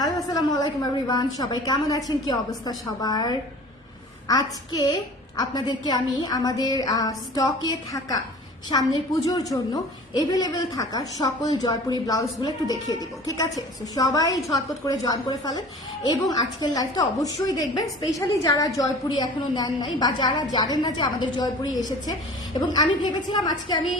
Hello, আসসালামু আলাইকুম everyone. সবাই কেমন আছেন? কি অবস্থা সবার? আজকে আপনাদেরকে আমি আমাদের স্টকে থাকা সামনের পুজোর জন্য এভেলেবেল থাকা সকল জয়পুরি ব্লাউজগুলো একটু দেখিয়ে দিব, ঠিক আছে? তো সবাই ঝটপট করে জয়েন করে ফেলেন এবং আজকের লাইভটা অবশ্যই দেখবেন, স্পেশালি যারা জয়পুরি এখনো নেন নাই বা যারা জানেন না যে আমাদের জয়পুরি এসেছে। এবং আমি ভেবেছিলাম আজকে আমি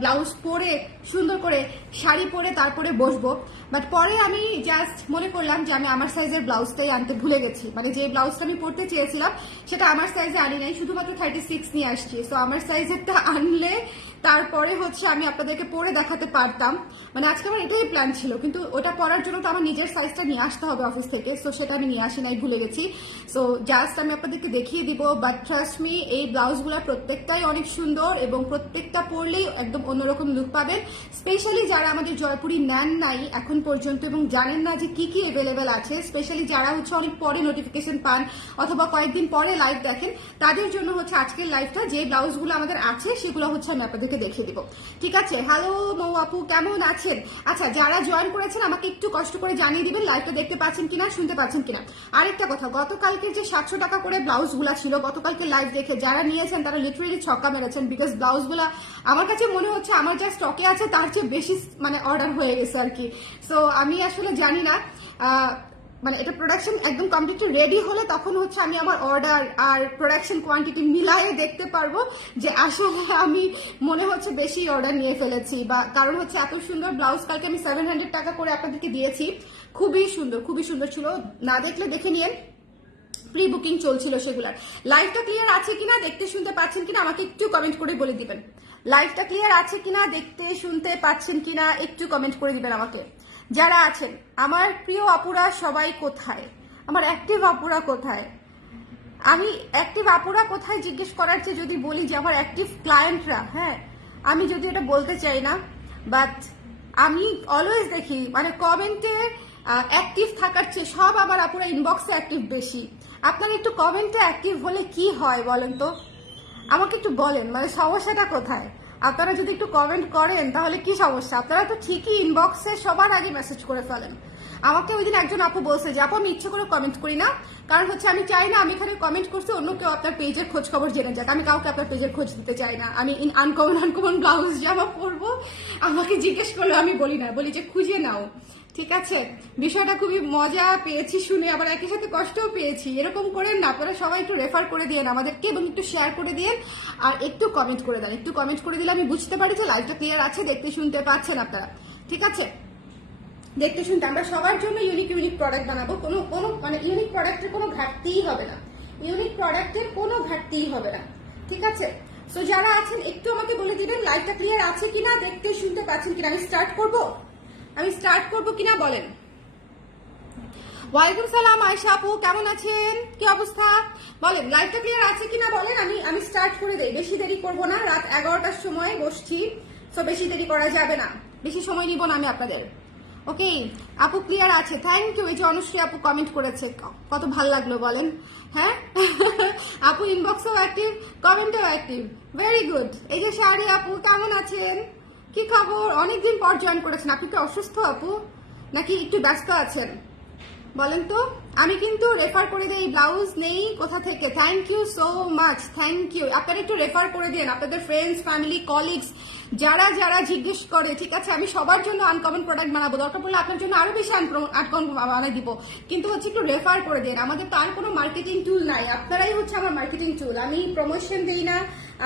ব্লাউজ পরে সুন্দর করে শাড়ি পরে তারপরে বসবো, বাট পরে আমি জাস্ট মনে করলাম যে আমি আমার সাইজের ব্লাউজটাই আনতে ভুলে গেছি। মানে যে ব্লাউজটা আমি পরতে চেয়েছিলাম সেটা আমার সাইজে আনি নাই, শুধুমাত্র 36 নিয়ে আসছি। তো আমার সাইজেরটা আনলে তারপরে হচ্ছে আমি আপনাদেরকে পরে দেখাতে পারতাম। মানে আজকে আমার এটাই প্ল্যান ছিল, কিন্তু ওটা পরার জন্য তো আমার নিজের সাইজটা নিয়ে আসতে হবে অফিস থেকে। সো সেটা আমি নিয়ে আসি নাই, ভুলে গেছি। সো জাস্ট আমি আপনাদেরকে দেখিয়ে দিব, বাট ট্রাস্ট মি, এই ব্লাউজগুলো প্রত্যেকটাই অনেক সুন্দর এবং প্রত্যেকটা পরলেই একদম অন্যরকম লুক পাবেন। স্পেশালি যারা আমাদের জয়পুরি নেন নাই এখন পর্যন্ত এবং জানেন না যে কি কি এভেলেবেল আছে, স্পেশালি যারা হচ্ছে অনেক পরে নোটিফিকেশন পান অথবা কয়েকদিন পরে লাইভ দেখেন, তাদের জন্য হচ্ছে আজকের লাইভটা। যে ব্লাউজগুলো আমাদের আছে সেগুলো হচ্ছে আমি আপনাদেরকে দেখিয়ে দিব, ঠিক আছে? হ্যালো মৌ আপু, কেমন আছেন? আচ্ছা, যারা জয়েন করেছেন আমাকে একটু কষ্ট করে জানিয়ে দিবেন লাইভটা দেখতে পাচ্ছেন কিনা, শুনতে পাচ্ছেন কিনা। আরেকটা কথা, গতকালকে যে 700 টাকা করে ব্লাউজগুলা ছিল, গতকালকে লাইভ দেখে যারা নিয়েছেন তারা লিটারেলি ছক্কা মেরেছেন, বিকজ ব্লাউজগুলা আমার কাছে মনে হচ্ছে আমার যা স্টকে আছে তার চেয়ে বেশি মানে অর্ডার হয়ে গেছে আর কি। সো আমি আসলে জানি না, মানে এটা প্রোডাকশন একদম কমপ্লিটলি রেডি হলে তখন হচ্ছে আমি আমার অর্ডার আর প্রোডাকশন কোয়ান্টিটি মিলায়ে দেখতে পারবো যে আসলে আমি মনে হচ্ছে বেশি অর্ডার নিয়ে ফেলেছি, বা কারণ হচ্ছে এত সুন্দর ব্লাউজ কালকে আমি 700 টাকা করে আপনাদেরকে দিয়েছি। খুবই সুন্দর, খুবই সুন্দর ছিল। না দেখলে দেখে নিন, প্রি বুকিং চলছিল সেগুলার। লাইভটা ক্লিয়ার আছে কিনা, দেখতে শুনতে পাচ্ছেন কিনা আমাকে একটু কমেন্ট করে বলে দিবেন। লাইভটা ক্লিয়ার আছে কিনা, দেখতে শুনতে পাচ্ছেন কিনা একটু কমেন্ট করে দিবেন আমাকে। যারা আছেন আমার প্রিয় আপুরা সবাই কোথায়, আমার অ্যাক্টিভ আপুরা কোথায়? আমি অ্যাক্টিভ আপুরা কোথায় জিজ্ঞেস করার চেয়ে যদি বলি যে আমার অ্যাক্টিভ ক্লায়েন্টরা, হ্যাঁ আমি যদি এটা বলতে চাই না, বাট আমি অলওয়েজ দেখি মানে কমেন্টে অ্যাক্টিভ থাকার চেয়ে সব আমার আপুরা ইনবক্সে অ্যাক্টিভ বেশি। আপনারা একটু কমেন্টে অ্যাক্টিভ হলে কি হয় বলেন তো, আমাকে একটু বলেন, মানে সমস্যাটা কোথায়? আপনারা যদি একটু কমেন্ট করেন তাহলে কি সমস্যা? আপনারা তো ঠিকই ইনবক্সে সবার আগে মেসেজ করে ফেলেন। আমাকে ওই দিন একজন আপু বলছে যে আপু আমি ইচ্ছে করে কমেন্ট করি না, কারণ হচ্ছে আমি চাই না আমি এখানে কমেন্ট করছি অন্য কেউ আপনার পেজের খোঁজ খবর জেনে যাক। আমি কাউকে আপনার পেজের খোঁজ দিতে চাই না। আমি আনকমন ব্লাউজ জামা পরবো, আমাকে জিজ্ঞেস করলে আমি বলি না, বলি যে খুঁজে নাও, ঠিক আছে? বিষয়টা খুবই মজা পেয়েছি শুনে, আবার একই সাথে কষ্টও পেয়েছি। এরকম করেন না, আপনারা সবাই একটু রেফার করে দিয়েন আমাদেরকে এবং একটু শেয়ার করে দিয়েন আর একটু কমেন্ট করে দেন। একটু কমেন্ট করে দিলে আমি বুঝতে পারি যে লাইভটা ক্লিয়ার আছে, দেখতে শুনতে পাচ্ছেন আপনারা, ঠিক আছে? দেখতে শুনতে আমরা সবার জন্য ইউনিক ইউনিক প্রোডাক্ট বানাবো। কোনো কোনো মানে ইউনিক প্রোডাক্টের কোনো ঘাটতিই হবে না, ইউনিক প্রোডাক্টের কোনো ঘাটতিই হবে না, ঠিক আছে? সো যারা আছেন একটু আমাকে বলে দিবেন লাইভটা ক্লিয়ার আছে কিনা, দেখতে শুনতে পাচ্ছেন কিনা। আমি স্টার্ট করবো কিনা বলেন। ওয়ালাইকুম সালাম আয়েশা আপু, কেমন আছেন? কি অবস্থা বলেন, লাইভটা ক্লিয়ার আছে কিনা বলেন। আমি স্টার্ট করে দেই, বেশি দেরি করবো না। রাত 11টার সময় বসছি, তো বেশি দেরি করা যাবে না, বেশি সময় নিব না আমি আপনাদের। ওকে আপু ক্লিয়ার আছে, থ্যাংক ইউ। এই যে অনুশ্রী আপু কমেন্ট করেছে, কত ভালো লাগলো বলেন। হ্যাঁ আপু ইনবক্সেও অ্যাক্টিভ, কমেন্টেও অ্যাক্টিভ, ভেরি গুড। এই যে শাড়ি আপু কেমন আছেন, কি খবর? অনেকদিন পর জয়েন করেছেন। আপনি কি অসুস্থ আপু নাকি একটু ব্যস্ত আছেন বলেন তো? আমি কিন্তু রেফার করে দিই, ব্লাউজ নেই কোথা থেকে। Thank you so much, thank you. আপনারা একটু রেফার করে দিন আপনাদের ফ্রেন্ডস, ফ্যামিলি, কলিগস, যারা যারা জিজ্ঞেস করে, ঠিক আছে? আমি সবার জন্য আনকমন প্রোডাক্ট বানাবো, দরকার পড়লে আপনার জন্য আরো বেশি আনকমন বানাই দিব, কিন্তু হচ্ছে একটু রেফার করে দিন। আমাদের তো আর কোনো মার্কেটিং টুল নাই, আপনারাই হচ্ছে আমার মার্কেটিং টুল। আমি প্রমোশন দিই না,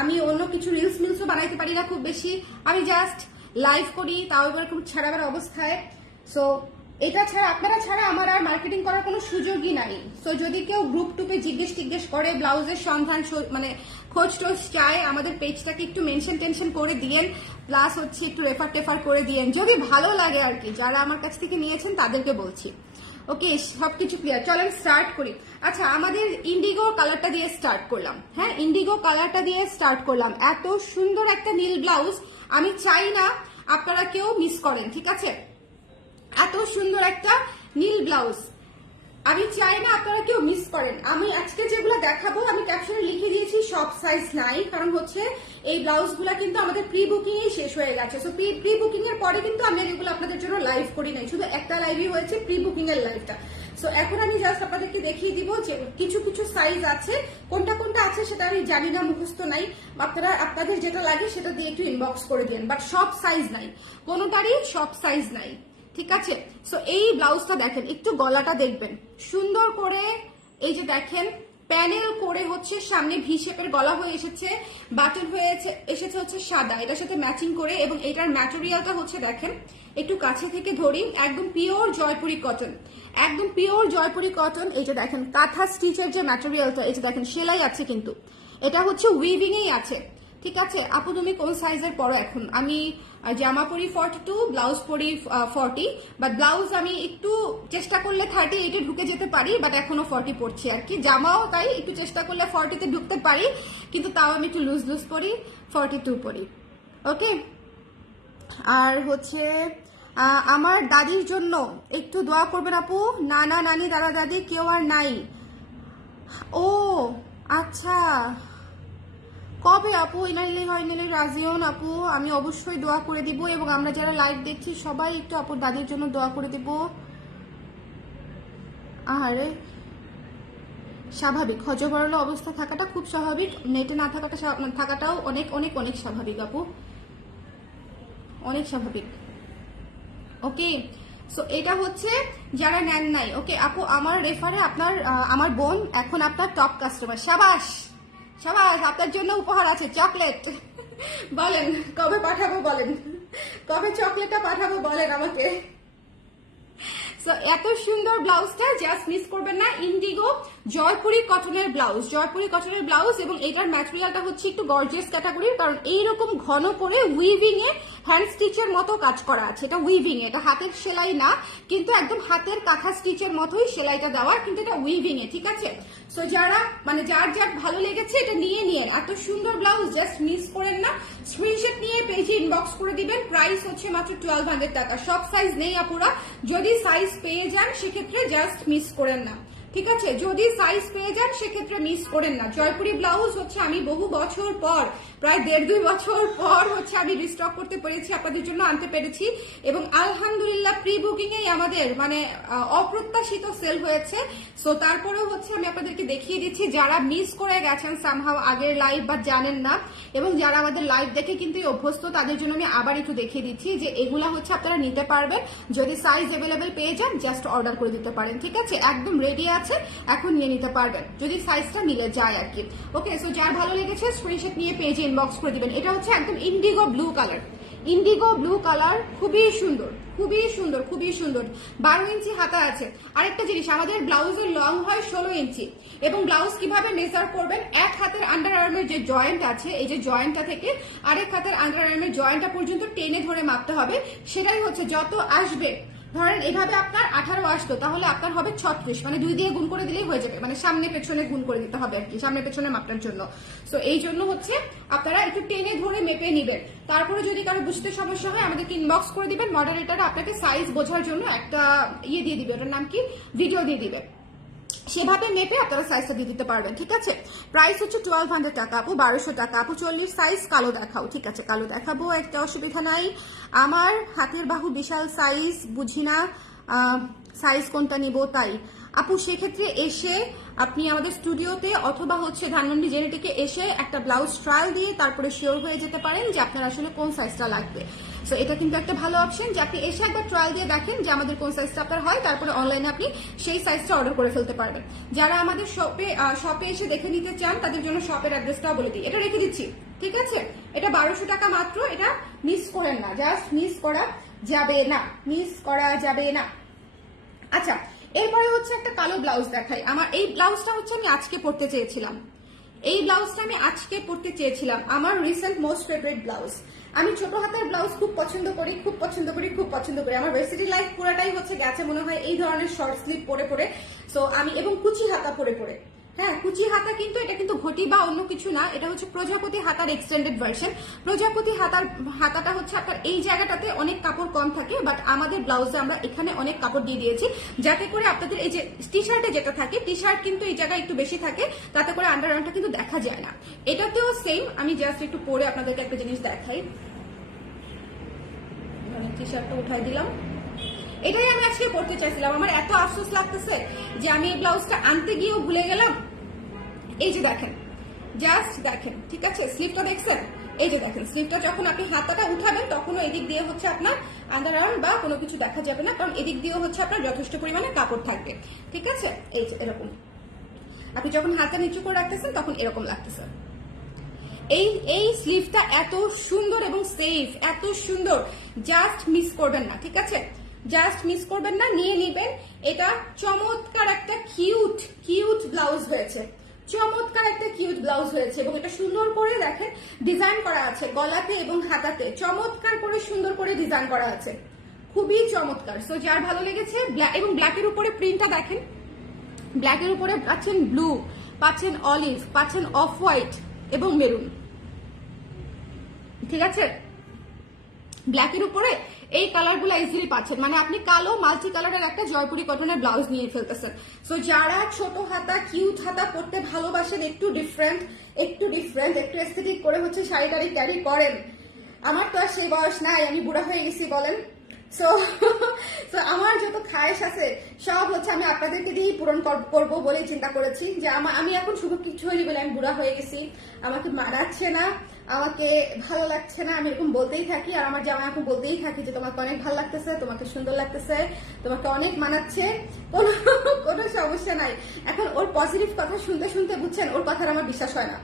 আমি অন্য কিছু রিলস মিলসও বানাইতে পারি না খুব বেশি, আমি জাস্ট লাইভ করি, তাও এবার খুব ছাড়াবার অবস্থায়। সো এটা ছাড়া, আপনারা ছাড়া আমার আর মার্কেটিং করার কোনো সুযোগই নাই। সো যদি কেউ গ্রুপ টুপে জিজ্ঞেস করে, ব্লাউজের সন্ধান মানে খোঁজ টোজ চায়, আমাদের পেজটাকে একটু মেনশন টেনশন করে দিয়েন, প্লাস হচ্ছে একটু রেফার টেফার করে দিয়েন যদি ভালো লাগে আর কি। যারা আমার কাছ থেকে নিয়েছেন তাদেরকে বলছি। ওকে সবকিছু ক্লিয়ার, চলেন স্টার্ট করি। আচ্ছা, আমাদের ইন্ডিগো কালারটা দিয়ে স্টার্ট করলাম। হ্যাঁ, ইন্ডিগো কালারটা দিয়ে স্টার্ট করলাম। এত সুন্দর একটা নীল ব্লাউজ আমি চাই না আপনারা কেউ মিস করেন, ঠিক আছে? এত সুন্দর একটা নীল ব্লাউজ। আমি চাই না আপনারা কেউ মিস করেন। আমি আজকে যেগুলো দেখাবো আমি ক্যাপশনে লিখে দিয়েছি সব সাইজ নাই, কারণ হচ্ছে এই ব্লাউজগুলো কিন্তু আমাদের প্রি বুকিং এই শেষ হয়ে গেছে। সো প্রি বুকিং এর পরে কিন্তু আমি এগুলো আপনাদের জন্য লাইভ করি নাই, শুধু একটা লাইভই হয়েছে, প্রি বুকিং এর লাইভটা। সো এখন আমি জাস্ট আপনাদেরকে দেখিয়ে দিব যে কিছু কিছু সাইজ আছে, কোনটা কোনটা আছে সেটা আমি জানি না, মুখস্থ নাই। আপনারা আপনাদের যেটা লাগে সেটা দিয়ে একটু ইনবক্স করে দিন, বাট সব সাইজ নাই, কোনোটারই সব সাইজ নাই, ঠিক আছে? সো এই ব্লাউজটা দেখেন, একটু গলাটা দেখবেন সুন্দর করে, এই যে দেখেন প্যানেল করে হচ্ছে সামনে ভি শেপের গলা হয়ে এসেছে, বাটন হয়ে এসেছে হচ্ছে সাদা, এটার সাথে ম্যাচিং করে। এবং এটার ম্যাটেরিয়ালটা হচ্ছে দেখেন, একটু কাছে থেকে ধরি, একদম পিওর জয়পুরি কটন, একদম পিওর জয়পুরি কটন। এই যে দেখেন কাঁথা স্টিচের যে ম্যাটেরিয়ালটা, এই যে দেখেন সেলাই আছে, কিন্তু এটা হচ্ছে উইভিং এই আছে, ঠিক আছে? আপু তুমি কোন সাইজের পরো? এখন আমি জামা পরি 42, ব্লাউজ পরি 40, বাট ব্লাউজ আমি একটু চেষ্টা করলে 38-এ ঢুকে যেতে পারি, বাট এখনো 40 পড়ছি আর কি। জামাও তাই একটু চেষ্টা করলে 40-তে ঢুকতে পারি, কিন্তু তাও আমি একটু লুজ লুজ পরি, 42 পরি, ওকে? আর হচ্ছে আমার দাদির জন্য একটু দোয়া করবেন আপু। নানা নানি দাদা দাদি কেউ আর নাই। ও আচ্ছা, কবে আপু? ইনাইলি হয় নিলে রাজিওন আপু, আমি অবশ্যই দোয়া করে দিব, এবং আমরা যারা লাইভ দেখছি সবাই একটু আপুর দাদির জন্য দোয়া করে দিব। আরে স্বাভাবিক, হজবরল অবস্থা থাকাটা খুব স্বাভাবিক, নেটে না থাকাটাও অনেক অনেক অনেক স্বাভাবিক আপু, অনেক স্বাভাবিক, ওকে? সো এটা হচ্ছে যারা নেন নাই, ওকে আপু আমার রেফারে আপনার আমার বোন এখন আপনার টপ কাস্টমার। সাবাস সাবাস, আপনার জন্য উপহার আছে চকলেট। বলেন কবে পাঠাবো, বলেন কবে চকলেটটা পাঠাবো, বলেন আমাকে। সো এত সুন্দর ব্লাউজটা জাস্ট মিস করবেন না। ইন্ডিগো জয়পুরি কটনের ব্লাউজ, জয়পুরি কটনের ব্লাউজ, এবং এটার ম্যাটেরিয়ালটা হচ্ছে একটু গর্জিয়াস ক্যাটাগরির, কারণ এইরকম ঘন করে উইভিং এ হ্যান্ড স্টিচের মতো কাজ করা আছে। এটা উইভিং, এটা হাতের সেলাই না, কিন্তু একদম হাতের কাঁথা স্টিচের মতোই সেলাইটা দেওয়া, কিন্তু এটা উইভিং এ, ঠিক আছে? সো যারা মানে যার যার ভালো লেগেছে এটা নিয়ে নিন, এত সুন্দর ব্লাউজ জাস্ট মিস করেন না। স্ক্রিনশট নিয়ে পেজে ইনবক্স করে দিবেন। প্রাইস হচ্ছে মাত্র 1200 টাকা। সব সাইজ নেই আপুরা, যদি সাইজ পেয়ে যান সেক্ষেত্রে জাস্ট মিস করেন না, ঠিক আছে? যদি সাইজ পেয়ে যান সেক্ষেত্রে মিস করেন না। জয়পুরি ব্লাউজ হচ্ছে আমি বহু বছর পর, প্রায় 1.5-2 বছর পর হচ্ছে আমি রিস্টক করতে পেরেছি, আপনাদের জন্য আনতে পেরেছি, এবং আলহামদুলিল্লাহ প্রি বুকিং এই আমাদের মানে অপ্রত্যাশিত সেল হয়েছে। সো তারপরেও হচ্ছে আমি আপনাদেরকে দেখিয়ে দিচ্ছি, যারা মিস করে গেছেন সামহাও আগের লাইভ বা জানেন না, এবং যারা আমাদের লাইভ দেখে কিন্তু অভ্যস্ত, তাদের জন্য আমি আবার একটু দেখিয়ে দিচ্ছি যে এগুলা হচ্ছে আপনারা নিতে পারবেন। যদি সাইজ অ্যাভেলেবেল পেয়ে যান জাস্ট অর্ডার করে দিতে পারেন, ঠিক আছে? একদম রেডি আছে, এখন নিয়ে নিতে পারবেন যদি সাইজটা মিলে যায় আর কি, ওকে? সো যার ভালো লেগেছে স্ক্রিনশট নিয়ে পেজে ইনবক্স করে দিবেন। এটা হচ্ছে একদম Indigo blue colour, Indigo blue colour, খুবই সুন্দর, খুবই সুন্দর, খুবই সুন্দর। 12 ইঞ্চি হাতা আছে। আরেকটা জিনিস, আমাদের ব্লাউজের লং হয় 16 ইঞ্চি, এবং ব্লাউজ কিভাবে মেজার করবেন, এক হাতের আন্ডার আর্মের যে জয়েন্ট আছে, এই যে জয়েন্টটা থেকে আরেক হাতের আন্ডার আর্মের জয়েন্টটা পর্যন্ত টেনে ধরে মাপতে হবে। সেটাই হচ্ছে যত আসবে, ধরেন এভাবে আপনার 18 আসতো, তাহলে আপনার হবে 36, মানে 2 দিয়ে গুণ করে দিলেই হয়ে যাবে, মানে সামনে পেছনে গুণ করে দিতে হবে আর কি, সামনে পেছনে মাপটার জন্য। সো এই জন্য হচ্ছে আপনারা একটু টেনে ধরে মেপে নিবেন। তারপরে যদি কারো বুঝতে সমস্যা হয় আমাদেরকে ইনবক্স করে দিবেন, মডারেটর আপনাকে সাইজ বোঝার জন্য একটা ইয়ে দিয়ে দিবে, ওটার নাম কি, ভিডিও দিয়ে দিবে, সেভাবে মেপে আপনারা সাইজটা দিয়ে দিতে পারবেন, ঠিক আছে? প্রাইস হচ্ছে 1200 টাকা আপু, 1200 টাকা আপু। 40 সাইজ কালো দেখাও, ঠিক আছে? কালো দেখাবো, একটা অসুবিধা নাই। আমার হাতের বাহু বিশাল সাইজ, বুঝি না সাইজ কোনটা নিব, তাই আপু সেক্ষেত্রে এসে আপনি আমাদের স্টুডিওতে অথবা হচ্ছে ধানমন্ডি জেনেটিকে এসে একটা ব্লাউজ ট্রায়াল দিয়ে তারপরে শিওর হয়ে যেতে পারেন যে আপনার আসলে কোন সাইজটা লাগবে। সো এটা কিন্তু একটা ভালো অপশন যে আপনি এসে একবার ট্রায়াল দিয়ে দেখেন যে আমাদের কোন সাইজটা আপনার হয়, তারপরে অনলাইনে আপনি সেই সাইজটা অর্ডার করে ফেলতে পারবেন। যারা আমাদের শপে এসে দেখে নিতে চান তাদের জন্য শপের অ্যাড্রেসটাও বলে দিই, এটা রেখে দিচ্ছি, ঠিক আছে? এটা 1200 টাকা মাত্র, এটা মিস করেন না, জাস্ট মিস করা যাবে না, মিস করা যাবে না। আচ্ছা, এরপরে হচ্ছে একটা কালো ব্লাউজ দেখাই। আমার এই ব্লাউজটা হচ্ছে আমি আজকে পরতে চেয়েছিলাম, এই ব্লাউজটা আমি আজকে পরতে চেয়েছিলাম, আমার রিসেন্ট মোস্ট ফেভারিট ব্লাউজ। আমি ছোট হাতের ব্লাউজ খুব পছন্দ করি, খুব পছন্দ করি, খুব পছন্দ করি। আমার ভার্সিটি লাইফ পুরাটাই হচ্ছে গেছে মনে হয় এই ধরনের শর্ট স্লিভ পরে পরে, সো আমি, এবং কুচি হাতা পরে পরে, হ্যাঁ, কুচি হাতা কিন্তু এটা কিন্তু ঘটি বা অন্য কিছু না, এটা হচ্ছে প্রজাপতি হাতার এক্সটেন্ডেড ভার্সন। প্রজাপতি হাতাটা হচ্ছে আপনার এই জায়গাটাতে অনেক কাপড় কম থাকে, বাট আমাদের ব্লাউজে আমরা এখানে অনেক কাপড় দিয়ে দিয়েছি যাতে করে আপনাদের এই যে টি শার্টে যেটা থাকে, টি শার্ট কিন্তু এই জায়গায় একটু বেশি থাকে, তাতে করে আন্ডার আর্মটা কিন্তু দেখা যায় না। এটাতেও সেম, আমি জাস্ট একটু পরে আপনাদেরকে একটা জিনিস দেখাই। টি শার্টটা উঠাই দিলাম, এটাই আমি আজকে পড়তে চাইছিলাম। আমার এত আফসোস লাগতেছে যে আমি এই ব্লাউজটা আনতে গিয়েও ভুলে গেলাম। এই যে দেখেন, জাস্ট দেখেন, ঠিক আছে, স্লিপটা দেখছেন? এই যে দেখেন, স্লিপটা যখন আপনি হাতাটা উঠাবেন তখনও এদিক দিয়ে হচ্ছে আপনার আন্ডার আর্ম বা কোনো কিছু দেখা যাবে না, কারণ এদিক দিয়েও হচ্ছে আপনার যথেষ্ট পরিমাণে কাপড় থাকবে, ঠিক আছে। এই যে এরকম আপনি যখন হাতটা নিচু করে রাখতেছেন তখন এরকম লাগতেছে। এই স্লিভটা এত সুন্দর এবং সেফ, এত সুন্দর, জাস্ট মিস করবেন না, ঠিক আছে, জাস্ট মিস করবেন না, নিয়ে নিবেন। এটা চমৎকার একটা কিউট ব্লাউজ হয়েছে, চমৎকার একটা কিউট ব্লাউজ হয়েছে, এবং এটা সুন্দর করে দেখেন ডিজাইন করা আছে গলাতে এবং হাতাতে, চমৎকার করে সুন্দর করে ডিজাইন করা আছে, খুবই চমৎকার। সো যার ভালো লেগেছে, এবং ব্ল্যাকের উপরে প্রিন্টটা দেখেন, ব্ল্যাকের উপরে পাচ্ছেন ব্লু, পাচ্ছেন অলিভ, পাচ্ছেন অফ হোয়াইট এবং মেরুন, ঠিক আছে। ব্ল্যাকের উপরে এই কালার গুলো ইজিলি পাচ্ছেন, মানে আপনি কালো মাল্টি কালারের একটা জয়পুরি কটনের ব্লাউজ নিয়ে ফেলতেছেন। সো যারা ছোট হাতা কিউট হাতা পরতে ভালোবাসেন, একটু ডিফারেন্ট একটু এস্থেটিক করে হচ্ছে শাড়ি টাড়ি ক্যারি করেন, আমার তো আর সেই বয়স নাই, আমি বুড়া হয়ে গেছি বলেন। সো আমার যত খায়েশ আছে সব হচ্ছে আমি আপনাদেরকে দিয়েই পূরণ করবো বলেই চিন্তা করেছি যে আমি এখন শুধু কিছু হয়নি বলে আমি বুড়া হয়ে গেছি, আমাকে মানাচ্ছে না, আমাকে ভালো লাগছে না, আমি এরকম বলতেই থাকি। আর আমার জামাই এখন বলতেই থাকি যে তোমাকে অনেক ভালো লাগতেছে, তোমাকে সুন্দর লাগতেছে, তোমাকে অনেক মানাচ্ছে, কোনো সমস্যা নাই। এখন ওর পজিটিভ কথা শুনতে শুনতে বুঝছেন, ওর কথার আমার বিশ্বাস হয় না।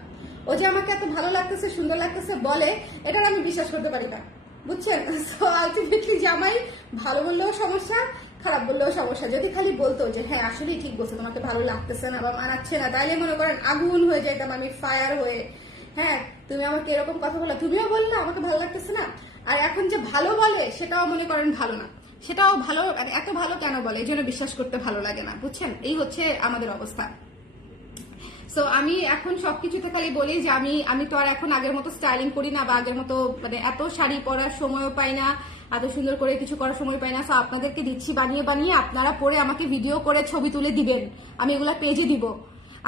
ও যে আমাকে এত ভালো লাগতেছে সুন্দর লাগতেছে বলে, এটার আমি বিশ্বাস করতে পারি না, বুঝছেন। সো আলটিমেটলি জামাই ভালো বললেও সমস্যা, খারাপ বললেও সমস্যা। যদি খালি বলতো যে হ্যাঁ আসলেই ঠিক বলছে, তোমাকে ভালো লাগতেছে না বা মানাচ্ছে না, তাইলে মনে করেন আগুন হয়ে যেতাম আমি, ফায়ার হয়ে, হ্যাঁ তুমি আমাকে এরকম কথা বলো, তুমিও বললে আমাকে ভালো লাগতেছে না। আর এখন যে ভালো বলে সেটাও মনে করেন ভালো না, সেটাও ভালো, এত ভালো কেন বলে এই জন্য বিশ্বাস করতে ভালো লাগে না, বুঝছেন। এই হচ্ছে আমাদের অবস্থা। সো আমি এখন সবকিছুতে খালি বলি যে আমি তো আর এখন আগের মতো স্টাইলিং করি না, বা আগের মতো মানে এত শাড়ি পরার সময়ও পাই না, এত সুন্দর করে কিছু করার সময় পাই না। সো আপনাদেরকে দিচ্ছি বানিয়ে বানিয়ে, আপনারা পরে আমাকে ভিডিও করে ছবি তুলে দিবেন, আমি এগুলা পেজে দিব।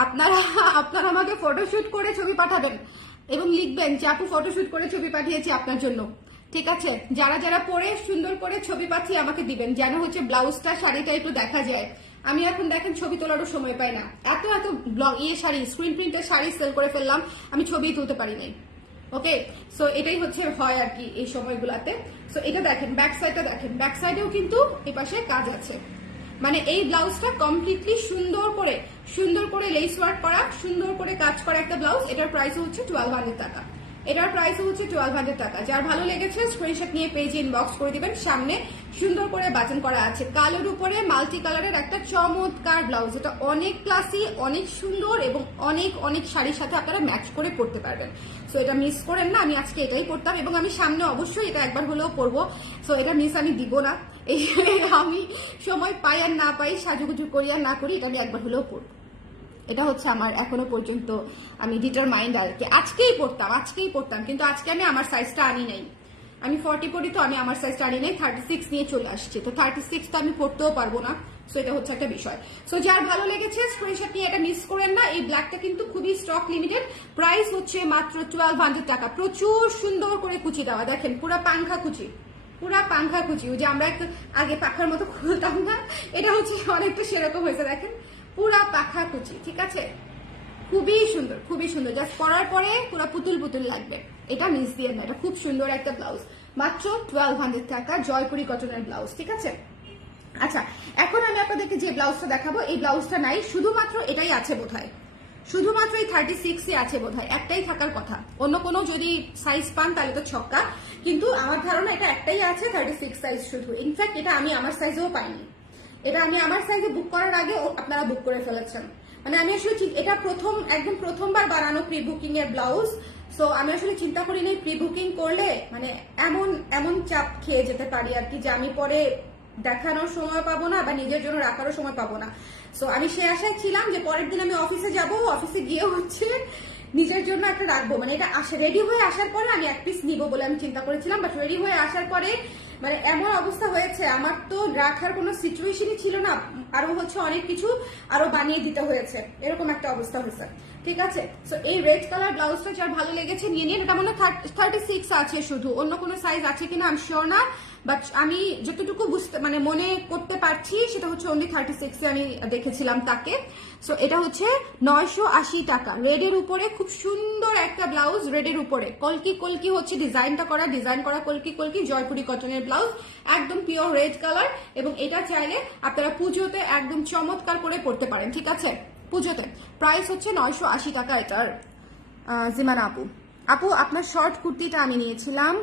আপনারা আমাকে ফটোশুট করে ছবি পাঠাবেন এবং লিখবেন যে আপু ফটোশুট করে ছবি পাঠিয়েছি আপনার জন্য, ঠিক আছে। যারা যারা পরে সুন্দর করে ছবি পাঠিয়ে আমাকে দিবেন, যেন হচ্ছে ব্লাউজটা শাড়িটা একটু দেখা যায়। আমি এখন দেখেন ছবি তোলারও সময় পাই না, এত শাড়ি স্ক্রিন প্রিন্টের শাড়ি সেল করে ফেললাম, আমি ছবি তুলতে পারি নাই। ওকে, সো এটাই হচ্ছে হয় আর কি এই সময়গুলাতে। সো এটা দেখেন, ব্যাক সাইডটা দেখেন, ব্যাক সাইডেও কিন্তু এই পাশে কাজ আছে, মানে এই ব্লাউজটা কমপ্লিটলি সুন্দর করে লেস ওয়ার্ক করা, সুন্দর করে কাজ করা একটা ব্লাউজ। এটার প্রাইস হচ্ছে 1200 টাকা, এটার প্রাইস হচ্ছে 1200 টাকা। যার ভালো লেগেছে স্ক্রিনশট নিয়ে পেজে ইনবক্স করে দিবেন। সামনে সুন্দর করে বাটন করা আছে, কালোর উপরে মাল্টি কালারের একটা চমৎকার ব্লাউজ। এটা অনেক ক্লাসি, অনেক সুন্দর, এবং অনেক শাড়ির সাথে আপনারা ম্যাচ করে পরতে পারবেন। সো এটা মিস করেন না, আমি আজকে এটাই পরতাম, এবং আমি সামনে অবশ্যই এটা একবার হলেও পরবো। সো এটা মিস আমি দিব না, এই আমি সময় পাই আর না পাই, সাজুগুজু করি আর না করি, এটা আমি একবার হলেও পরবো। এটা হচ্ছে আমার এখনো পর্যন্ত আমি ডিটারমাইন্ড আর কি। আজকেই পড়তাম, কিন্তু আজকে আমি আমার সাইজটা আনি নাই। আমি 40 পড়ি, তো আমি আমার সাইজটা আনি নাই, 36 নিয়ে চলে আসছে, তো 36 তো আমি পড়তেও পারবো না। সো এটা হচ্ছে একটা বিষয়। সো যার ভালো লেগেছে স্ক্রিনশট নিয়ে এটা মিস করেন না। এই ব্ল্যাকটা কিন্তু খুবই স্টক লিমিটেড, প্রাইস হচ্ছে মাত্র 1200 টাকা। প্রচুর সুন্দর করে কুচি দেওয়া, দেখেন পুরা পাংখা কুচি, ওই যে আমরা একটু আগে পাখার মতো খুলতাম না, এটা হচ্ছে অনেকটা সেরকম হয়েছে, দেখেন পুরা পাখা কুচি, ঠিক আছে। খুবই সুন্দর, জাস্ট পরার পরে পুরা পুতুল লাগবে, এটা মিস দিয়ে না। এটা খুব সুন্দর একটা ব্লাউজ, মাত্র 1200 টাকা, জয়পুরি কটনের ব্লাউজ, ঠিক আছে। আচ্ছা, এখন আমি আপনাদেরকে যে ব্লাউজটা দেখাবো, এই ব্লাউজটা নাই, শুধুমাত্র এটাই আছে বোধহয়, শুধুমাত্র এই 36 আছে বোধহয়, একটাই থাকার কথা। অন্য কোনো যদি সাইজ পান তাহলে তো ছক্কা, কিন্তু আমার ধারণা এটা একটাই আছে, 36 সাইজ শুধু। ইনফ্যাক্ট এটা আমি আমার সাইজেও পাইনি, এটা আমি আমার সাইজে বুক করার আগে আপনারা বুক করে ফেলেছেন। মানে আমি আসলে এটা একদম প্রথমবার বানানো প্রি বুকিং এর ব্লাউজ। সো আমি আসলে চিন্তা করি নাই প্রি বুকিং করলে মানে এমন চাপ খেয়ে যেতে পারি আর কি, যে আমি পরে দেখানোর সময় পাবো না বা নিজের জন্য রাখারও সময় পাবো না। সো আমি সে আশায় ছিলাম যে পরের দিন আমি অফিসে যাব, অফিসে গিয়ে হচ্ছে নিজের জন্য একটা রাখবো, মানে এটা রেডি হয়ে আসার পরে আমি এক পিস নিবো বলে আমি চিন্তা করেছিলাম, বাট রেডি হয়ে আসার পরে মানে এমন অবস্থা হয়েছে আমার তো রাখার কোনো সিচুয়েশনই ছিল না, আরো হচ্ছে অনেক কিছু আরো বানিয়ে দিতে হয়েছে, এরকম একটা অবস্থা হয়েছে। ঠিক আছে, সো এই রেড কালার ব্লাউজটা যার ভালো লেগেছে নিয়ে নিন। এটা মনে হয় 36 আছে, শুধু অন্য কোনো সাইজ আছে কিনা আমি শিওর না, বাট আমি যতটুকু বুঝতে মানে মনে করতে পারছি সেটা হচ্ছে অনলি 36 এ আমি দেখেছিলাম তাকে। সো এটা হচ্ছে 980 টাকা, রেডের উপরে খুব সুন্দর একটা ব্লাউজ, রেডের উপরে কলকি কলকি হচ্ছে ডিজাইন করা কলকি কলকি জয়পুরি কটনের ব্লাউজ, একদম পিওর রেড কালার। এবং এটা চাইলে আপনারা পুজোতে একদম চমৎকার করে পরতে পারেন। ঠিক আছে, পুজোতে প্রাইস হচ্ছে 980 টাকা এটার। জিমানা আপু আপনার শর্ট কুর্তিটা আমি নিয়েছিলাম,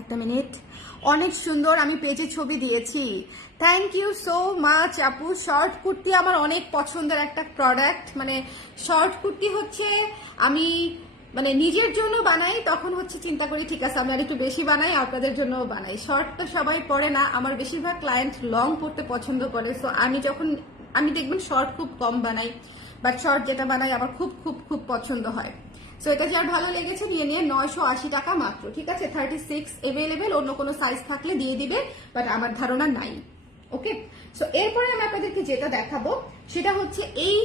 একটা মিনিট, অনেক সুন্দর, আমি পেজে ছবি দিয়েছি। থ্যাংক ইউ সো মাচ আপু। শর্ট কুর্তি আমার অনেক পছন্দের একটা প্রোডাক্ট, মানে শর্ট কুর্তি হচ্ছে আমি মানে নিজের জন্য বানাই, তখন হচ্ছে চিন্তা করি ঠিক আছে আমি আর একটু বেশি বানাই, আপনাদের জন্য বানাই। শর্ট তো সবাই পরে না, আমার বেশিরভাগ ক্লায়েন্ট লং পড়তে পছন্দ করে। সো আমি দেখবেন শর্ট খুব কম বানাই, বাট শর্ট যেটা বানাই আমার খুব খুব খুব পছন্দ হয়। সো এটা যার ভালো লেগেছে নিয়ে নিয়ে 980 টাকা মাত্র। ঠিক আছে, 36 এভেলেবেল, অন্য কোনো সাইজ থাকলে দিয়ে দিবে, বাট আমার ধারণা নাই। ওকে, সো এরপরে আমি আপনাদেরকে যেটা দেখাবো সেটা হচ্ছে এই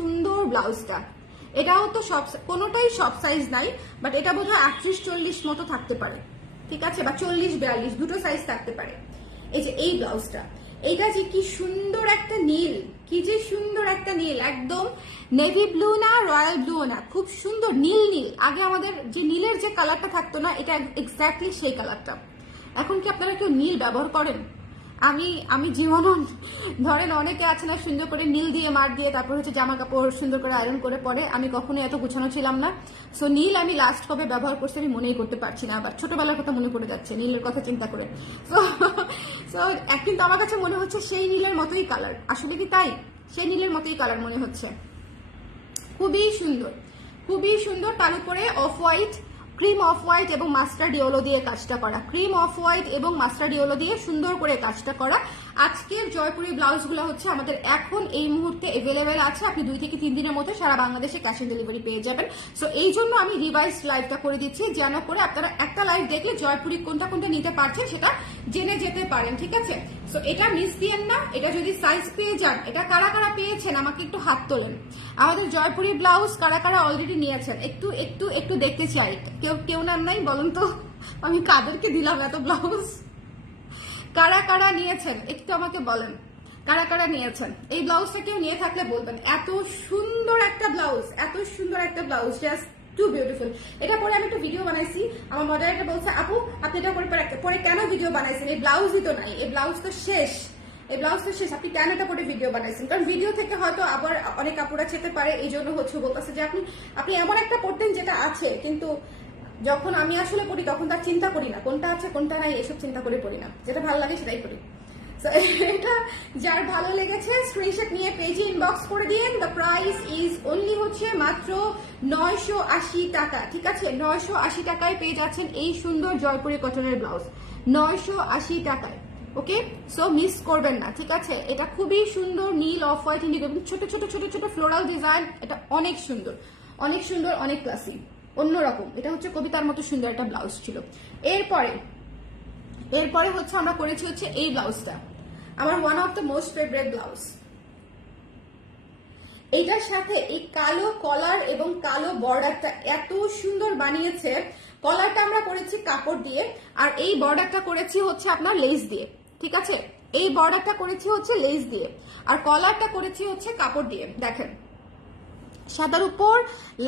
সুন্দর ব্লাউজটা। এটাও তো সব কোনোটাই সব সাইজ নাই, বাট এটা বোধহয় 38-40 মতো থাকতে পারে। ঠিক আছে, বা 40-42 দুটো সাইজ থাকতে পারে। এই যে এই ব্লাউজটা, এইটা যে কি সুন্দর একটা নীল, কি যে সুন্দর একটা নীল, একদম নেভি ব্লু না, রয়্যাল ব্লু না, খুব সুন্দর নীল নীল। আগে আমাদের যে নীলের যে কালারটা থাকতো না, এটা এক্স্যাক্টলি সেই কালারটা। এখন কি আপনারা কেউ নীল ব্যবহার করেন? আমি জীবনও ধরেন অনেকে আছে না সুন্দর করে নীল দিয়ে মার দিয়ে তারপর হচ্ছে জামা কাপড় সুন্দর করে আয়রন করে পরে, আমি কখনো এত গুছানো ছিলাম না। সো নীল আমি লাস্ট কবে ব্যবহার করছি আমি মনেই করতে পারছি না, আবার ছোটবেলার কথা মনে পড়ে যাচ্ছে নীলের কথা চিন্তা করে। সো কিন্তু আমার কাছে মনে হচ্ছে সেই নীলের মতোই কালার, আসলে কি তাই? সেই নীলের মতোই কালার মনে হচ্ছে, খুবই সুন্দর, খুবই সুন্দর। তার উপরে off white, cream off white এবং মাস্টার্ড ইয়েলো দিয়ে কাজটা করা, ক্রিম অফ হোয়াইট এবং মাস্টার্ড ইয়েলো দিয়ে সুন্দর করে কাজটা করা। আজকের জয়পুরি ব্লাউজগুলো হচ্ছে আমাদের এখন এই মুহূর্তে এভেলেবেল আছে, আপনি 2 থেকে 3 দিনের মধ্যে সারা বাংলাদেশে ক্যাশ অন ডেলিভারি পেয়ে যাবেন। সো এই জন্য আমি রিভাইজ লাইভটা করে দিচ্ছি, যেন করে আপনারা একটা লাইভ দেখলে জয়পুরি কোনটা কোনটা নিতে পারছেন সেটা জেনে যেতে পারেন। ঠিক আছে, সো এটা মিস দিয়েন না। এটা যদি সাইজ পেয়ে যান, এটা কারা কারা পেয়েছেন আমাকে একটু হাত তোলেন। আমাদের জয়পুরি ব্লাউজ কারা কারা অলরেডি নিয়েছেন একটু একটু একটু দেখতে চাই। কেউ নেন নাই বলুন তো, আমি কাদেরকে দিলাম এত ব্লাউজ? কারা কারা নিয়েছেন একটু আমাকে বলেন, কারা কারা নিয়েছেন? এই ব্লাউজটা কেউ নিয়ে থাকলে বলবেন। এত সুন্দর একটা ব্লাউজ, এত সুন্দর একটা ব্লাউজ, জাস্ট টু বিউটিফুল। এটা পরে আমি একটা ভিডিও বানাইছি, আমার মডারেটর বলছে আপু আপনি এটা পরে কেন ভিডিও বানাইছেন? এই ব্লাউজই তো নাই, এই ব্লাউজ তো শেষ, এই ব্লাউজ তো শেষ, আপনি কেন এটা পরে ভিডিও বানাইছেন? কারণ ভিডিও থেকে হয়তো আবার অনেক কাপড়া যেতে পারে, এই জন্য হচ্ছে বলতেছে যে আপনি এমন একটা পড়তেন যেটা আছে, কিন্তু যখন আমি আসলে পড়ি তখন তার চিন্তা করি না কোনটা আছে কোনটা নাই, এসব চিন্তা করে পড়ি না, যেটা ভালো লাগে সেটাই করি। এটা যার ভালো লেগেছে স্ক্রিনশট নিয়ে পেজে ইনবক্স করে দিন। দ্য প্রাইস ইজ অনলি হচ্ছে মাত্র 980 টাকা। ঠিক আছে, 980 টাকায় পেয়ে যাচ্ছেন এই সুন্দর জয়পুরি কটনের ব্লাউজ, 980 টাকায়। ওকে, সো মিস করবেন না। ঠিক আছে, এটা খুবই সুন্দর নীল অফ হোয়াইট ইন্ডিগো এবং ছোট ছোট ছোট ছোট ফ্লোরাল ডিজাইন, এটা অনেক সুন্দর, অনেক সুন্দর, অনেক ক্লাসি, অন্যরকম। এটা হচ্ছে কবিতার মতো সুন্দর একটা ব্লাউজ ছিল। এরপরে হচ্ছে আমরা করেছি হচ্ছে এই ব্লাউজটা, আমার one of the most favourite blouse. এইটার সাথে এই কালো কলার এবং কালো বর্ডারটা এত সুন্দর বানিয়েছে। কলারটা আমরা করেছি কাপড় দিয়ে, আর এই বর্ডারটা করেছি হচ্ছে আপনার লেস দিয়ে। ঠিক আছে, এই বর্ডারটা করেছি হচ্ছে লেস দিয়ে, আর কলারটা করেছি হচ্ছে কাপড় দিয়ে। দেখেন সাদার উপর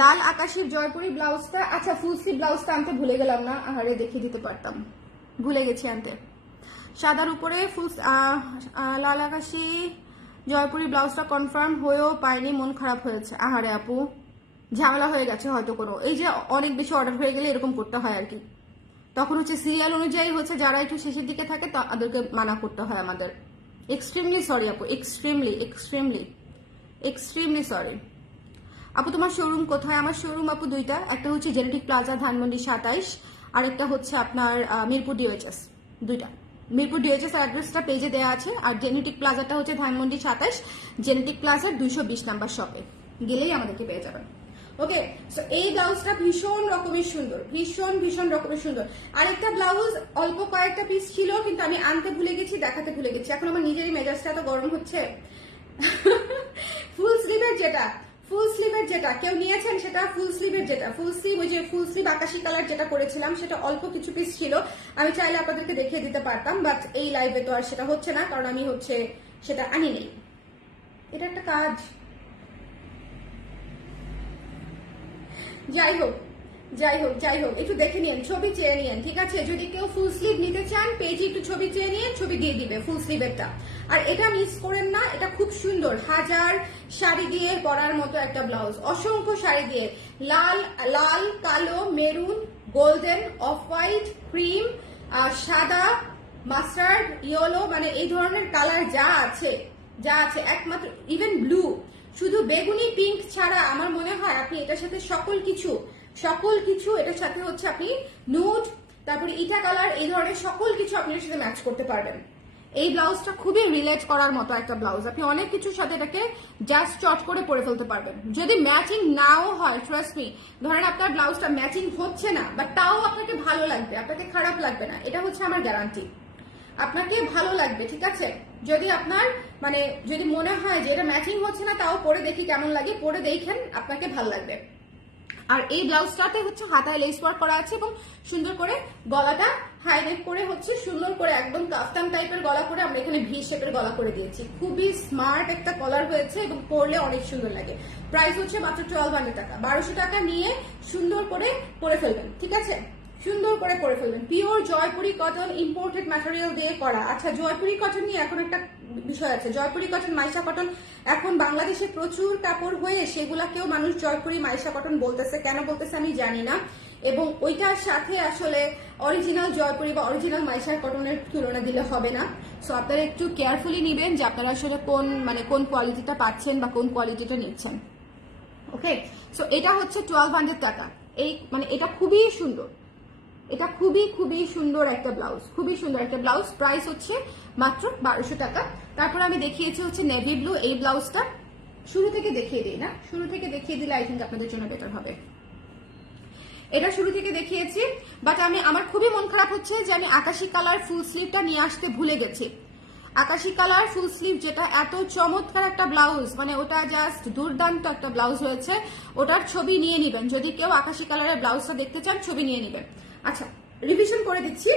লাল আকাশের জয়পুরি ব্লাউজটা, আচ্ছা ফুল স্লিভ ব্লাউজটা আনতে ভুলে গেলাম না, আহারে দেখিয়ে দিতে পারতাম, ভুলে গেছি আনতে। সাদার উপরে ফুল লাল আকাশি জয়পুরি ব্লাউজটা কনফার্ম হয়েও পাইনি, মন খারাপ হয়েছে। আহারে আপু, ঝামেলা হয়ে গেছে হয়তো কোনো, এই যে অনেক বেশি অর্ডার হয়ে গেলে এরকম করতে হয় আর কি, তখন হচ্ছে সিরিয়াল অনুযায়ী হচ্ছে যারা একটু শেষের দিকে থাকে তাদেরকে মানা করতে হয় আমাদের। এক্সট্রিমলি সরি আপু, এক্সট্রিমলি এক্সট্রিমলি এক্সট্রিমলি সরি। আপু তোমার শোরুম কোথায়? আমার শোরুম আপু দুইটা, একটা হচ্ছে জেনেটিক প্লাজা ধানমন্ডি 27, আর একটা হচ্ছে আপনার মিরপুর ডিওএইচএস, দুইটা। মিরপুর ডিএচএস অ্যাড্রেসটা পেজে দেওয়া আছে, আর জেনেটিক প্লাজাটা হচ্ছে ধানমন্ডি 27, জেনেটিক প্লাজার 220 নাম্বার শপে গেলেই আমাদেরকে পেয়ে যাবেন। ওকে, সো এই ব্লাউজটা ভীষণ রকমের সুন্দর, ভীষণ ভীষণ রকমের সুন্দর। আরেকটা ব্লাউজ অল্প কয়েকটা পিস ছিল, কিন্তু আমি আনতে ভুলে গেছি, দেখাতে ভুলে গেছি। এখন আমার নিজেরই মেজাজটা এত গরম হচ্ছে। ফুল স্লিভের যেটা কেউ নিয়েছেন, সেটা ফুল স্লিভের যেটা ফুল স্লিভ, ওই যে ফুল স্লিভ আকাশি কালার যেটা করেছিলাম, সেটা অল্প কিছু পিস ছিল। আমি চাইলে আপনাদেরকে দেখিয়ে দিতে পারতাম, বাট এই লাইভে তো আর সেটা হচ্ছে না, কারণ আমি হচ্ছে সেটা আনি নেই। এটা একটা কাজ। যাই হোক একটু দেখে নিন, ছবি চেয়ে নিন, ঠিক আছে? যদি কেউ ফুল স্লিভ নিতে চান, পেজে একটু ছবি চেয়ে নিয়ে ছবি দিয়ে দিবে ফুল স্লিভেরটা। আর এটা মিস করেন না, এটা খুব সুন্দর, হাজার শাড়ি দিয়ে পরার মতো একটা ব্লাউজ, অসংখ্য শাড়ি দিয়ে, লাল লাল, কালো, maroon, golden, off white, cream, সাদা, মাস্টার্ড, ইয়েলো, মানে এই ধরনের কালার যা আছে একমাত্র, ইভেন ব্লু, শুধু বেগুনি পিঙ্ক ছাড়া আমার মনে হয় আপনি এটার সাথে সকল কিছু এটার সাথে হচ্ছে আপনি নুড, তারপরে ইটা কালার, এই ধরনের সকল কিছু আপনি এর সাথে ম্যাচ করতে পারবেন। এই ব্লাউজটা খুবই রিলেট করার মতো একটা ব্লাউজ, আপনি অনেক কিছুর সাথে এটাকে জাস্ট চট করে পরে ফেলতে পারবেন। যদি ম্যাচিং নাও হয়, ট্রাস্ট মি, ধরেন আপনার ব্লাউজটা ম্যাচিং হচ্ছে না, বাট তাও আপনাকে ভালো লাগবে, আপনাকে খারাপ লাগবে না, এটা হচ্ছে আমার গ্যারান্টি। আপনাকে ভালো লাগবে, ঠিক আছে? যদি আপনার মানে যদি মনে হয় যে এটা ম্যাচিং হচ্ছে না, তাও পরে দেখি কেমন লাগে, পরে দেখেন, আপনাকে ভালো লাগবে। আর এই ব্লাউজটাতে হচ্ছে হাতায় লেস ওয়ার্ক করা আছে, এবং সুন্দর করে গলাটা হাই নেক করে হচ্ছে সুন্দর করে একদম কাফতান টাইপের গলা করে আমরা এখানে ভি শেপের গলা করে দিয়েছি। খুবই স্মার্ট একটা কলার হয়েছে এবং পরলে অনেক সুন্দর লাগে। প্রাইস হচ্ছে মাত্র 1200 টাকা। 1200 টাকা নিয়ে সুন্দর করে পরে ফেলবেন, ঠিক আছে? সুন্দর করে পরে ফেলবেন। Pure Jaipuri cotton, imported material দিয়ে করা। আচ্ছা, জয়পুরি কটন নিয়ে এখন একটা বিষয় আছে। জয়পুরি কটন, মাইশা কটন, এখন বাংলাদেশে প্রচুর কাপড় হয়ে সেগুলাকেও মানুষ জয়পুরি, মাইশা কটন বলতেছে। কেন বলতেছে আমি জানি না, এবং ওইটার সাথে আসলে অরিজিনাল জয়পুরি বা অরিজিনাল মাইশার কটনের তুলনা দিলে হবে না। সো আপনারা একটু কেয়ারফুলি নিবেন যে আপনারা আসলে কোন কোয়ালিটিটা পাচ্ছেন বা কোন কোয়ালিটিটা নিচ্ছেন। ওকে, সো এটা হচ্ছে 1200 টাকা। এটা খুবই সুন্দর, এটা খুবই সুন্দর একটা ব্লাউজ, খুবই সুন্দর একটা ব্লাউজ। প্রাইস হচ্ছে মাত্র 1200 টাকা। তারপর আমি দেখিয়েছি হচ্ছে নেভি ব্লু, এই ব্লাউজটা শুরু থেকে দেখিয়ে দিই না, শুরু থেকে দেখিয়ে দিলে আই থিঙ্ক আপনাদের জন্য বেটার হবে। এটা শুরু থেকে দেখিয়েছি, বাট আমার খুবই মন খারাপ হচ্ছে যে আমি আকাশি কালার ফুল স্লিভটা নিয়ে আসতে ভুলে গেছি। আকাশি কালার ফুল স্লিভ যেটা এত চমৎকার একটা ব্লাউজ, মানে ওটা জাস্ট দুর্দান্ত একটা ব্লাউজ হয়েছে। ওটার ছবি নিয়ে নিবেন, যদি কেউ আকাশি কালারের ব্লাউজটা দেখতে চান, ছবি নিয়ে নিবেন। আচ্ছা, রিভিশন করে দিচ্ছি।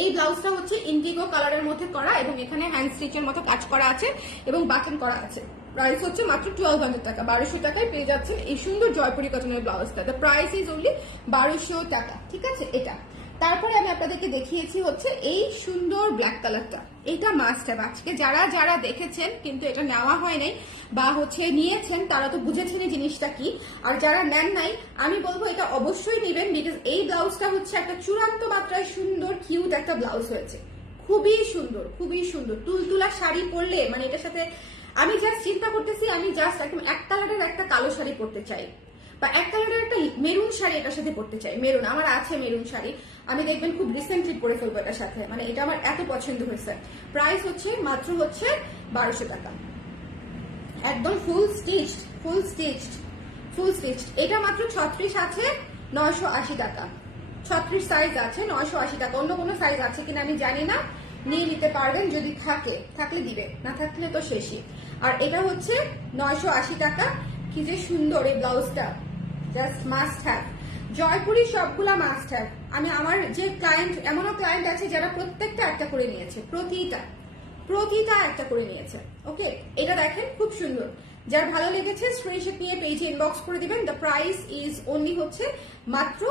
এই ব্লাউজটা হচ্ছে ইন্ডিগো কালারের মধ্যে করা, এবং এখানে হ্যান্ড স্টিচের মতো কাজ করা আছে এবং বাটন করা আছে। প্রাইস হচ্ছে মাত্র 1200 টাকা। 1200 টাকায় পেয়ে যাচ্ছেন এই সুন্দর জয়পুরি কটনের ব্লাউজটা। দ্য প্রাইস ইজ অনলি 1200 টাকা, ঠিক আছে? এটা তারপরে আমি আপনাদেরকে দেখিয়েছি হচ্ছে এই সুন্দর ব্ল্যাক কালারটা। এটা মাস্ট হ্যাভ। আজকে যারা দেখেছেন কিন্তু এটা নেওয়া হয় নাই বা হচ্ছে নিয়েছেন, তারা তো বুঝেছেন এই জিনিসটা কি। আর যারা নেন নাই, আমি বলবো এটা অবশ্যই নেবেন, বিকজ এই ব্লাউজটা হচ্ছে একটা চূড়ান্ত মাত্রায় সুন্দর কিউট একটা ব্লাউজ হয়েছে। খুবই সুন্দর তুলতুলা শাড়ি পরলে, মানে এটার সাথে আমি জাস্ট চিন্তা করতেছি, আমি জাস্ট একদম এক কালারের একটা কালো শাড়ি পরতে চাই, বা এক কালারের একটা মেরুন শাড়ি এটার সাথে পরতে চাই। মেরুন আমার আছে, মেরুন শাড়ি আমি দেখবেন খুব রিসেন্টলি পরে ফেলবো এটার সাথে, মানে এটা আমার এত পছন্দ হয়েছে। প্রাইস হচ্ছে মাত্র হচ্ছে 1200 টাকা। একদম ফুল স্টিচড। এটা মাত্র 36 আছে, 980 টাকা। 36 সাইজ আছে, 980 টাকা। অন্য কোনো সাইজ আছে কিনা আমি জানি না, নিয়ে নিতে পারবেন যদি থাকলে দিবে, না থাকলে তো শেষই। আর এটা হচ্ছে 980 টাকা। কি যে সুন্দর এই ব্লাউজটা, জাস্ট মাস্ট হ্যাভ। জয়পুরি সবগুলা মাস্ট হ্যাভ। আমার যে ক্লায়েন্ট, এমনও ক্লায়েন্ট আছে যারা প্রত্যেকটা একটা করে নিয়েছে, প্রতিটা একটা করে নিয়েছে। ওকে, এটা দেখেন খুব সুন্দর। যার ভালো লেগেছে স্ক্রিনশট নিয়ে পেজে ইনবক্স করে দিবেন। দ্য প্রাইস ইজ অনলি হচ্ছে মাত্র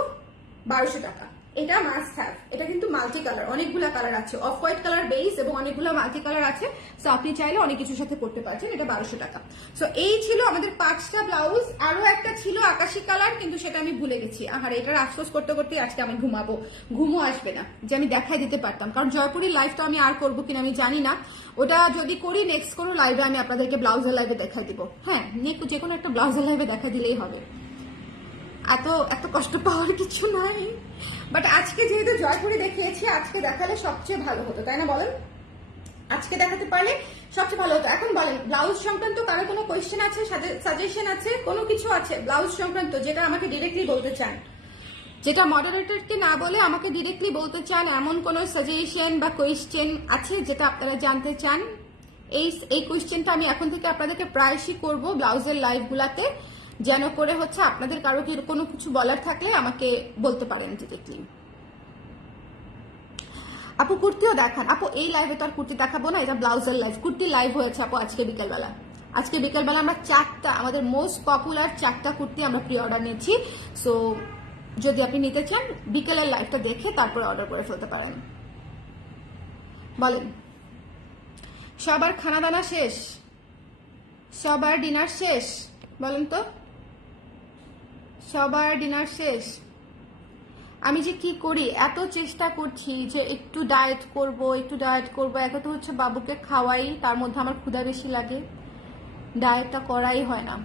1200 টাকা। এটা মাস্ট হ্যাভ। এটা কিন্তু মাল্টি কালার, অনেকগুলা কালার আছে, অফ হোয়াইট কালার বেস এবং অনেকগুলো মাল্টি কালার আছে। সো আপনি চাইলে অনেক কিছুর সাথে করতে পারছেন। এটা 1200 টাকা। সো এই ছিল আমাদের 5টা ব্লাউজ। আরো একটা ছিল আকাশি কালার, কিন্তু সেটা আমি ভুলে গেছি। আর এটার আফসোস করতে করতে আজকে আমি ঘুমও আসবে না যে আমি দেখাই দিতে পারতাম, কারণ জয়পুরের লাইভটা আমি আর করবো কিনা আমি জানি না। ওটা যদি করি নেক্সট কোনো লাইভে আমি আপনাদেরকে ব্লাউজের লাইভে দেখাই দিব। হ্যাঁ, যে কোনো একটা ব্লাউজের লাইভে দেখা দিলেই হবে। এত এত কষ্ট পাওয়ার কিছু নাই, বাট আজকে যেহেতু জয়পুরি দেখিয়েছি, আজকে দেখালে সবচেয়ে ভালো হতো, তাই না বলেন? আজকে দেখাতে পারলে সবচেয়ে ভালো হতো। এখন বলেন, ব্লাউজ সংক্রান্ত কারো কোনো কোয়েশ্চেন আছে, সাজেশন আছে, কোনো কিছু আছে ব্লাউজ সংক্রান্ত যেটা আমাকে ডিরেক্টলি বলতে চান, যেটা মডারেটরকে না বলে আমাকে ডিরেক্টলি বলতে চান, এমন কোনো সাজেশন বা কোয়েশ্চেন আছে যেটা আপনারা জানতে চান? এই কোয়েশ্চেনটা আমি এখন থেকে আপনাদেরকে প্রায়শই করব ব্লাউজের লাইভগুলাতে, যেন করে হচ্ছে আপনাদের কারো কি কোনো কিছু বলার থাকলে আমাকে বলতে পারেন ডিরেক্টলি। আপু কুর্তিও দেখান। আপু এই লাইভে তো আর কুর্তি দেখাবো না, এটা ব্লাউজের লাইভ। কুর্তি লাইভ হয়েছে আপু আজকে বিকেলবেলা। আজকে বিকেলবেলা আমরা 4টা, আমাদের মোস্ট পপুলার 4টা কুর্তি আমরা প্রি অর্ডার নিয়েছি। সো যদি আপনি নিতে চান বিকেলের লাইভটা দেখে তারপর অর্ডার করে ফেলতে পারেন। বলেন, সবার খানা দানা শেষ? সবার ডিনার শেষ? বলেন তো, সবার ডিনার শেষ? আমি যে কি করি, এত চেষ্টা করছি যে একটু ডায়েট করব, একে তো হচ্ছে বাবুকে খাওয়াই, তার মধ্যে আমার ক্ষুধা বেশি লাগে, ডায়েটটা করাই হয় না।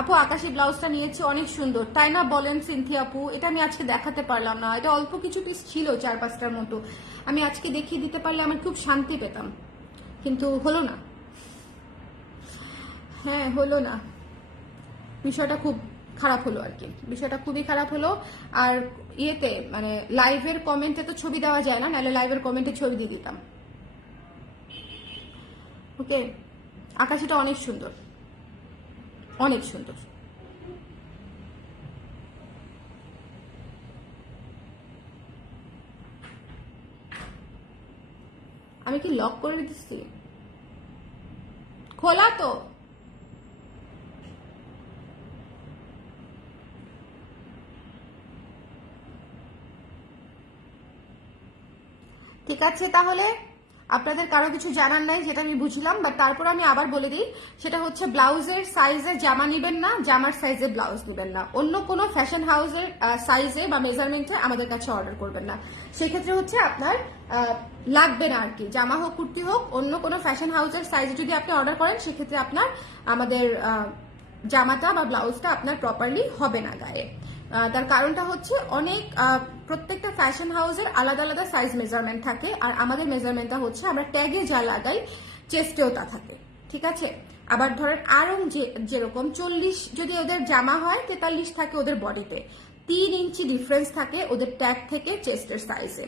আপু আকাশি ব্লাউজটা নিয়েছি, অনেক সুন্দর, তাই না বলেন সিনথিয়া আপু? এটা আমি আজকে দেখাতে পারলাম না, এটা অল্প কিছু পিস ছিল, 4-5টার মতো। আমি আজকে দেখিয়ে দিতে পারলে আমি খুব শান্তি পেতাম, কিন্তু হলো না। হ্যাঁ হলো না, বিষয়টা খুব খারাপ হলো আর কি, বিষয়টা খুবই খারাপ হলো। আর ইয়েতে মানে লাইভের কমেন্টে তো ছবি দেওয়া যায় না, নাহলে লাইভের কমেন্টে ছবি দিয়ে দিতাম। ওকে, আকাশিটা অনেক সুন্দর, অনেক সুন্দর। আমি কি লক করে দিচ্ছি? খোলা তো। ঠিক আছে, তাহলে আপনাদের কারো কিছু জানার নাই, যেটা আমি বুঝলাম, বাট তারপর আমি আবার বলে দিই, সেটা হচ্ছে ব্লাউজের সাইজে জামা নেবেন না, জামার সাইজে ব্লাউজ নেবেন না, অন্য কোনো ফ্যাশন হাউসের সাইজে বা মেজারমেন্টে আমাদের কাছে অর্ডার করবেন না। সেক্ষেত্রে হচ্ছে আপনার লাগবে না আর কি, জামা হোক কুর্তি হোক, অন্য কোনো ফ্যাশন হাউসের সাইজে যদি আপনি অর্ডার করেন সেক্ষেত্রে আপনার আমাদের জামাটা বা ব্লাউজটা আপনার প্রপারলি হবে না গায়ে। তার কারণটা হচ্ছে অনেক প্রত্যেকটা ফ্যাশন হাউসের আলাদা আলাদা সাইজ মেজারমেন্ট থাকে, আর আমাদের মেজারমেন্টটা হচ্ছে আমরা ট্যাগে যা লাগাই চেস্টেও তা থাকে, ঠিক আছে? আবার ধরেন আরং যেরকম 40 যদি ওদের জামা হয়, 43 থাকে ওদের বডিতে, 3 ইঞ্চি ডিফারেন্স থাকে ওদের ট্যাগ থেকে চেস্টের সাইজে।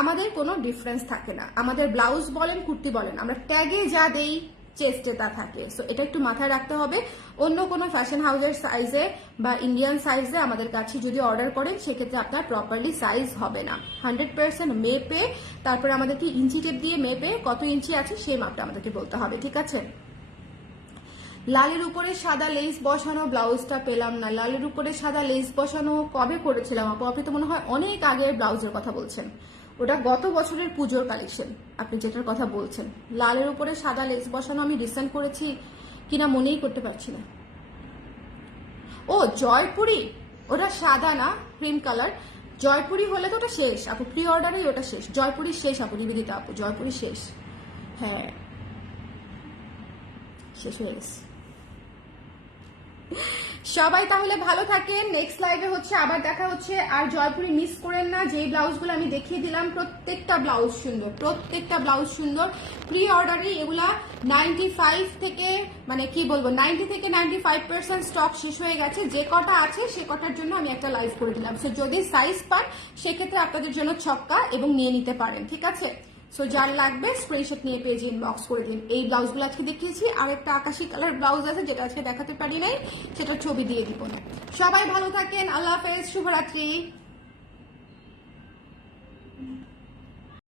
আমাদের কোনো ডিফারেন্স থাকে না, আমাদের ব্লাউজ বলেন কুর্তি বলেন আমরা ট্যাগে যা দেই চেস্টে তা থাকে। সো এটা একটু মাথায় রাখতে হবে। অন্য কোনো ফ্যাশন হাউসের সাইজে বা ইন্ডিয়ান সাইজে আমাদের কাছে যদি অর্ডার করেন সেক্ষেত্রে আপনার প্রপারলি সাইজ হবে না। 100% মেপে, তারপরে আমাদেরকে ইঞ্চি টেপ দিয়ে মেপে কত ইঞ্চি আছে সেই মাপটা আমাদেরকে বলতে হবে, ঠিক আছে? লালের উপরে সাদা লেস বসানো ব্লাউজটা পেলাম না। লালের উপরে সাদা লেস বসানো কবে করেছিলাম আপু? আপনি তো মনে হয় অনেক আগের ব্লাউজের কথা বলছেন, ওটা গত বছরের পুজোর কালেকশন আপনি যেটার কথা বলছেন। লালের উপরে সাদা লেস বসানো আমি রিসেন্ট করেছি কিনা মনেই করতে পারছি না। ও জয়পুরি, ওটা সাদা না, ক্রিম কালার। জয়পুরি হলে তো ওটা শেষ আপু, প্রি অর্ডারেই ওটা শেষ। জয়পুরি শেষ আপু, নিবেদিতা আপু, জয়পুরি শেষ। হ্যাঁ শেষ হয়ে গেছে। সবাই তাহলে ভালো থাকেন, নেক্সট লাইভে হচ্ছে আবার দেখা হচ্ছে। আর জয়পুরি মিস করেন না, যেই ব্লাউজগুলো আমি দেখিয়ে দিলাম প্রত্যেকটা ব্লাউজ সুন্দর, প্রত্যেকটা ব্লাউজ সুন্দর। প্রি অর্ডারে এগুলা 95 থেকে মানে কি বলবো 90 থেকে 95% স্টক শেষ হয়ে গেছে। যে কটা আছে সে কটার জন্য আমি একটা লাইভ করে দিলাম। সো যদি সাইজ পান সেক্ষেত্রে আপনাদের জন্য ছক্কা এবং নিয়ে নিতে পারেন, ঠিক আছে? সো যার লাগবে স্ক্রিনশট নিয়ে পেজে ইনবক্স করে দিন। এই ব্লাউজগুলো আজকে দেখিয়েছি, আর একটা আকাশি কালার ব্লাউজ আছে যেটা আজকে দেখাতে পারি নাই, সেটা ছবি দিয়ে দিব না। সবাই ভালো থাকেন, আল্লাহ হাফেজ, শুভরাত্রি।